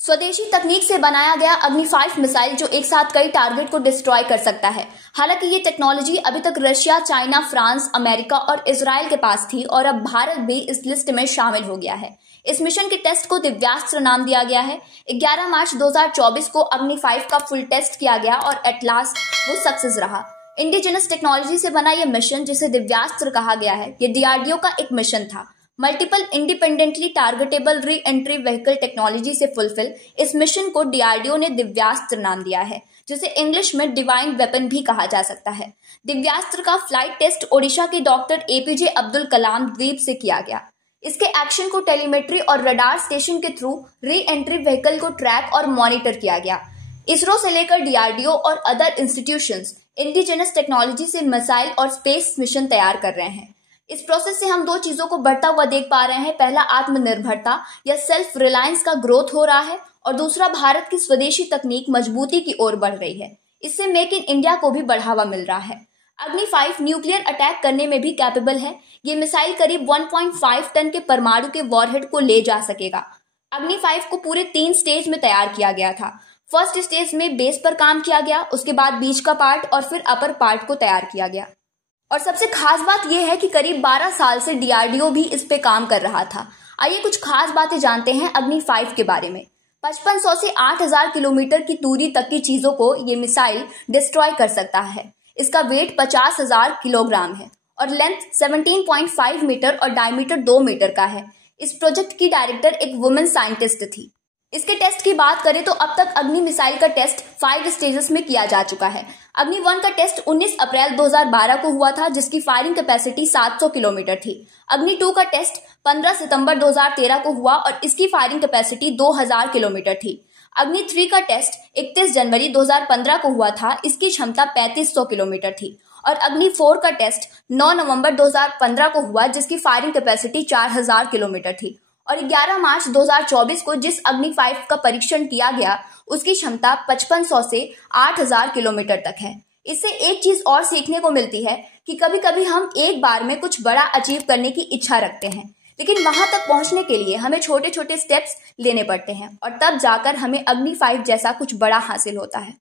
स्वदेशी तकनीक से बनाया गया अग्नि 5 मिसाइल जो एक साथ कई टारगेट को डिस्ट्रॉय कर सकता है। हालांकि ये टेक्नोलॉजी अभी तक रशिया, चाइना, फ्रांस, अमेरिका और इजराइल के पास थी और अब भारत भी इस लिस्ट में शामिल हो गया है। इस मिशन के टेस्ट को दिव्यास्त्र नाम दिया गया है। 11 मार्च 2024 को अग्नि 5 का फुल टेस्ट किया गया और एट लास्ट वो सक्सेस रहा। इंडिजिनस टेक्नोलॉजी से बना यह मिशन, जिसे दिव्यास्त्र कहा गया है, ये डीआरडीओ का एक मिशन था। Multiple independently targetable re entry vehicle technology से फुलफिल इस मिशन को डीआरडीओ ने दिव्यास्त्र नाम दिया है, जिसे इंग्लिश में डिवाइन वेपन भी कहा जा सकता है। दिव्यास्त्र का फ्लाइट टेस्ट ओडिशा के डॉक्टर एपीजे अब्दुल कलाम द्वीप से किया गया। इसके एक्शन को टेलीमेट्री और रडार स्टेशन के थ्रू री एंट्री व्हीकल को ट्रैक और मॉनिटर किया गया। इसरो से लेकर डीआरडीओ और अदर इंस्टीट्यूशंस इंडिजिनस टेक्नोलॉजी से मिसाइल और स्पेस मिशन तैयार कर रहे हैं। इस प्रोसेस से हम दो चीजों को बढ़ता हुआ देख पा रहे हैं। पहला, आत्मनिर्भरता या सेल्फ रिलायंस का ग्रोथ हो रहा है और दूसरा, भारत की स्वदेशी तकनीक मजबूती की ओर बढ़ रही है। इससे मेक इन इंडिया को भी बढ़ावा मिल रहा है। अग्नि 5 न्यूक्लियर अटैक करने में भी कैपेबल है। ये मिसाइल करीब 1.5 टन के परमाणु के वॉरहेड को ले जा सकेगा। अग्नि 5 को पूरे 3 स्टेज में तैयार किया गया था। फर्स्ट स्टेज में बेस पर काम किया गया, उसके बाद बीच का पार्ट और फिर अपर पार्ट को तैयार किया गया। और सबसे खास बात यह है कि करीब 12 साल से डीआरडीओ भी इस पे काम कर रहा था। आइए कुछ खास बातें जानते हैं अग्नि 5 के बारे में। 5500 से 8000 किलोमीटर की दूरी तक की चीजों को ये मिसाइल डिस्ट्रॉय कर सकता है। इसका वेट 50,000 किलोग्राम है और लेंथ 17.5 मीटर और डायमीटर 2 मीटर का है। इस प्रोजेक्ट की डायरेक्टर एक वुमेन साइंटिस्ट थी। इसके टेस्ट की बात करें तो अब तक अग्नि मिसाइल का टेस्ट 5 स्टेजेस में किया जा चुका है। अग्नि 1 का टेस्ट 19 अप्रैल 2012 को हुआ था, जिसकी फायरिंग कैपेसिटी 700 किलोमीटर थी। अग्नि 2 का टेस्ट 15 सितंबर 2013 को हुआ और इसकी फायरिंग कैपेसिटी 2000 किलोमीटर थी। अग्नि 3 का टेस्ट 31 जनवरी 2015 को हुआ था, इसकी क्षमता 3500 किलोमीटर थी। और अग्नि 4 का टेस्ट 9 नवंबर 2015 को हुआ, जिसकी फायरिंग कैपेसिटी 4000 किलोमीटर थी। और 11 मार्च 2024 को जिस अग्नि 5 का परीक्षण किया गया, उसकी क्षमता 5500 से 8000 किलोमीटर तक है। इससे एक चीज और सीखने को मिलती है कि कभी कभी हम एक बार में कुछ बड़ा अचीव करने की इच्छा रखते हैं, लेकिन वहां तक पहुंचने के लिए हमें छोटे छोटे स्टेप्स लेने पड़ते हैं और तब जाकर हमें अग्नि 5 जैसा कुछ बड़ा हासिल होता है।